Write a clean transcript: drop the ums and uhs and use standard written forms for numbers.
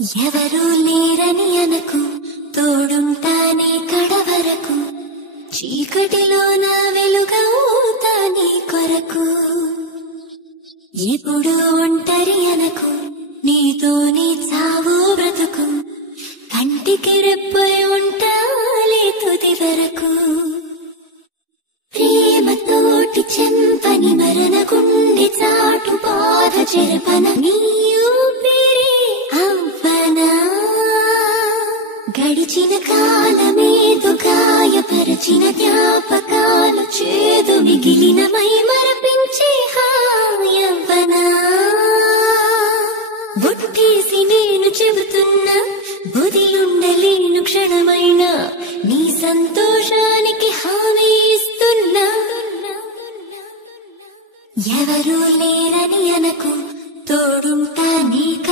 ఎవరూ లేరని అనకు, తోడుంటానే కడవరకు, చీకటిలో నా వెలుగవుతా నీ కొరకు. ఎప్పుడు ఒంటరి అనకు, నీతోనే చావో బ్రతుకు, కంటికి రెప్పై ఉంటాలే తుది వరకు. ప్రేమతోటి చెంపని మరణ గుండె చాటు బాధ చెరపన నీ ఊపిరి అవ్వనా. గడిచిన కాలమేదో గాయపరచిన జ్ఞాపకాలు చేదు మిగిలిన మై మరపించే హాయవ్వనా. బుట్టేసి నేను చెబుతున్నా, బుదిలుండలేను క్షణమైనా, నీ సంతోషానికి హామీ ఇస్తున్నా. ఎవరూ లేరని అనకు, తోడు